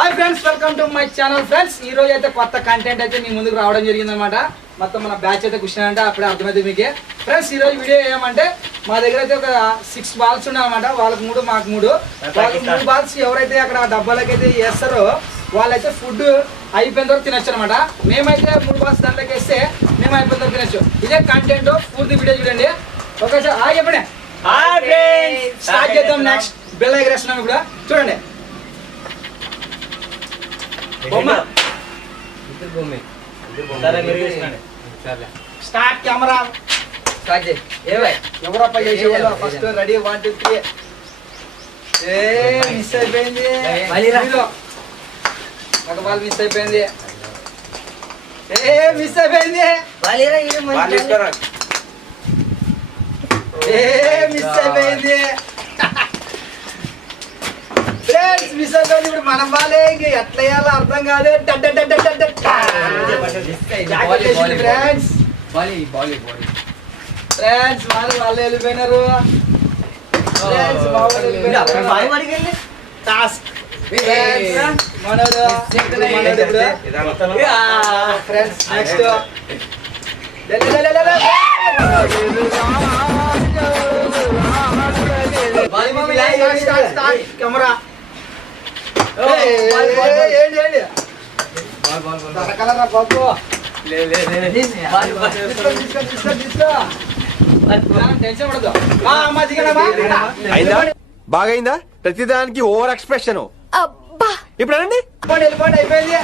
Hi friends welcome to my channel friends ఈ రోజు అయితే కొత్త కంటెంట్ అయితే మీ ముందుకు రావడం జరిగింది అనమాట మొత్తం మన బ్యాచ్ అయితే కూర్చున్నా అంటే అప్పుడే అర్థమైంది మీకే. ఫ్రెండ్స్ ఈ రోజు వీడియో ఏమంటే మా దగ్గర అయితే ఒక సిక్స్ బాల్స్ ఉన్నాయి అనమాట వాళ్ళకి మూడు మాకు మూడు. వాళ్ళకి మూడు బాల్స్ ఎవరైతే అక్కడ డబ్బాలకి అయితే వేస్తారో వాళ్ళైతే ఫుడ్ అయిపోయిన తర్వాత తినొచ్చు అనమాట మేమైతే మూడు బాల్స్ దాంట్లోకి వేస్తే మేము అయిపోయిన తర్వాత తినొచ్చు. ఇదే కంటెంట్ పూర్తి వీడియో చూడండి. ఓకే సార్ హాయ్ చెప్పండి. స్టార్ట్ చేద్దాం నెక్స్ట్ బెల్ ఎగరేస్తున్నాం ఇప్పుడు. చూడండి. బొమ్మ. సరే మీరు చేసినండి. Start camera. ఎవరప్ప చేసేవాళ్ళు first ready one two three. ఏ మిస్ అయిపోయింది. మళ్ళీరా. ఇదిగో. ఒక బాల్ మిస్ అయిపోయింది. ఏ మిస్ అయిపోయింది. ఏ మిస్ అయిపోయింది. ఫ్రెండ్స్ ఇప్పుడు మన బాలే ఇంక ఎట్లా వేయాలో అర్థం కాదు. ఫ్రెండ్స్ ఫ్రెండ్స్ వాళ్ళు వాళ్ళు వెళ్ళిపోయినారు. ఫ్రెండ్స్ వాళ్ళు వెళ్ళిపోయినారు. టాస్క్ మనోడు. ఫ్రెండ్స్ నెక్స్ట్ కెమెరా బాగైందా? ప్రతిదానికి ఓవర్ ఎక్స్ప్రెషన్. అబ్బా. ఇప్పుడు అనండి. వెళ్ళిపోండి అయిపోయింది.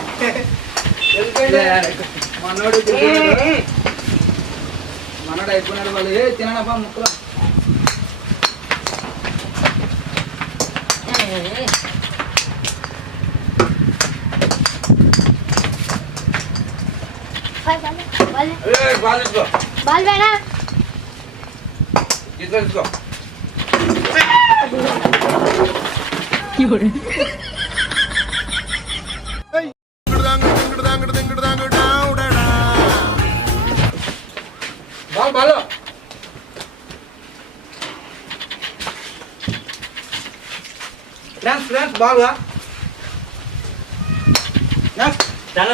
మనోడు. మనోడు అయిపోయినాడు వాళ్ళు. ఏ తినడబ్బా ముక్కలు? Ball ball ball ball వేనా ball ball friends friends బాగా నెక్స్ట్ చాలా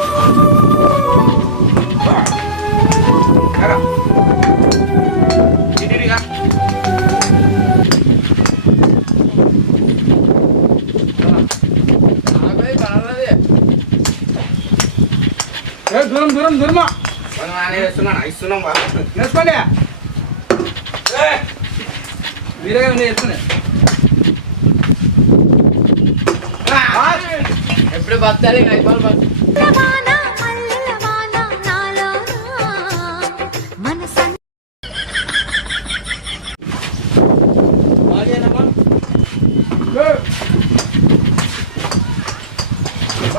దూరం దూరం దూరమా. ఇస్తున్నాం వేసుకోండి మీరే ఉంది వేసుకోండి ఎప్పుడు బతాలి వాన మల్లెల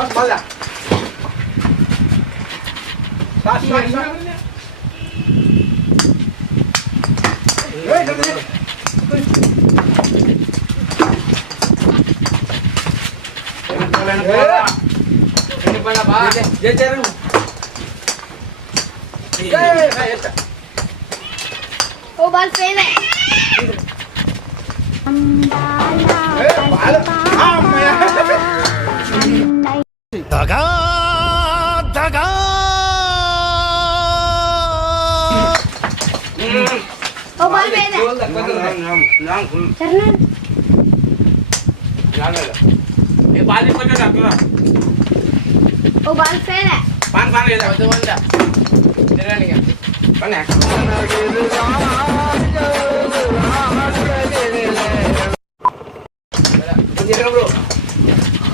बस मज़ा साथ साथ बड़ा बा ये चेहरे ओ बाल फेल है अंबाला अंबाला पाणी पण टाकतो ओ बाल फेर पान पान येता तो बोलता तेरा नाही पण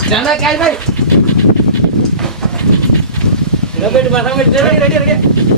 जाना काय भाई रमेश माथा में रेडी रेडी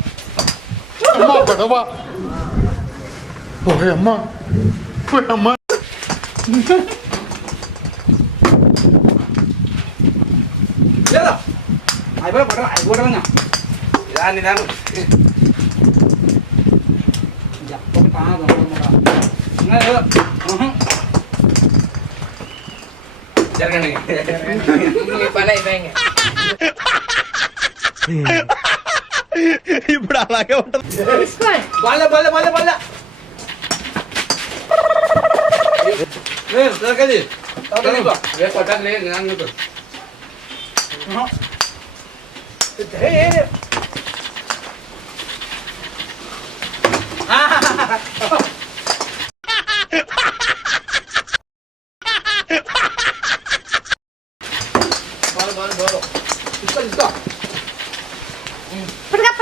పడలే. రాయి చెరువు బొబ్బో బొబ్బో బొబ్బో అమ్మా పడవ ఓయ్ అమ్మా ఓయ్ అమ్మా లేదా అయిపోయి పడ అయిపోవడం నిదానం, నిదానం. చెప్పక కాదు ఇంకా లేదు జరగండి మీ పని అయిపోయింది ఇప్పుడు అలాగే ఉంటది తీసుకోండి బాలే బాలే బాలే బాలే ఏ దొరకది దొరకది ఏ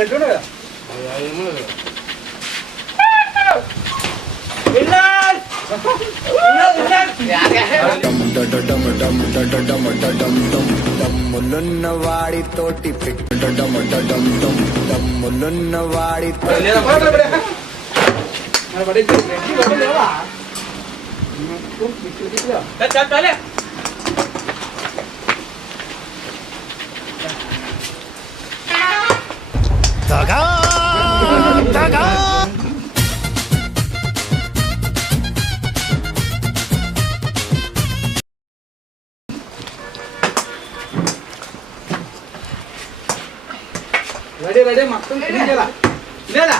ఉంది కదా. విన్నర్ విన్నర్ విన్నర్ దమ్ములున్న వాడితోటి దమ్ములున్న వాడితో లేదా పడ పడ మరి పడే బ్రెడ్ లోపల లేవా చాలే దగా దగా రెడీ రెడీ మొత్తం తినేలా లేదా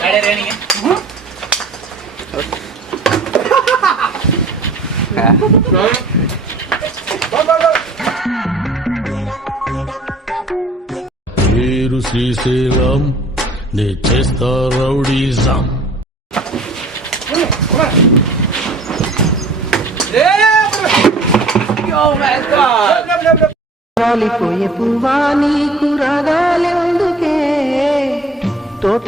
రెడీ రేణికి పేరు శ్రీశైలం నే చేస్తా రౌడీజం ఏ ఓ మై గాడ్ రాలిపోయే పువ్వా నీకు రాగాలెందుకే తోట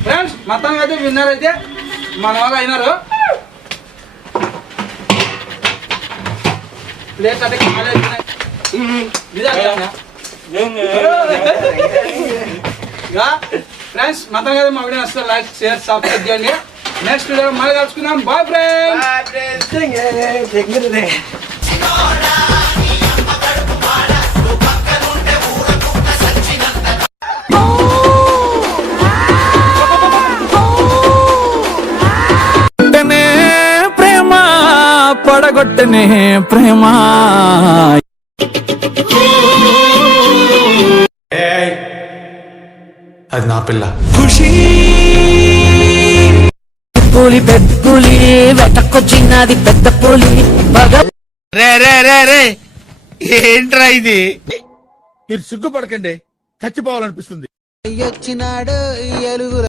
ఫ్రెండ్స్ మొత్తానికి అయితే విన్నర్ అయితే మన వాళ్ళు అయినారు అయిపోయినాయి. నిజంగా? ఇక ఫ్రెండ్స్ మొత్తానికి అయితే మా వీడియో నచ్చితే లైక్ షేర్ సబ్స్క్రైబ్ చేయండి. నెక్స్ట్ వీడియో మళ్ళీ కలుసుకుందాం. Bye friends Bye, friends. ప్రేమ పడగొట్టనే ప్రేమ. అది నా పిల్ల. ఖుషి. పులి పెద్ద పులి వెతకొచ్చినది పెద్ద పులి బగ రే రే రే రే. ఏంట్రా ఇది? మీరు సిగ్గుపడకండి. చచ్చిపోవాలనిపిస్తుంది. వచ్చినాడు ఎలుగురు.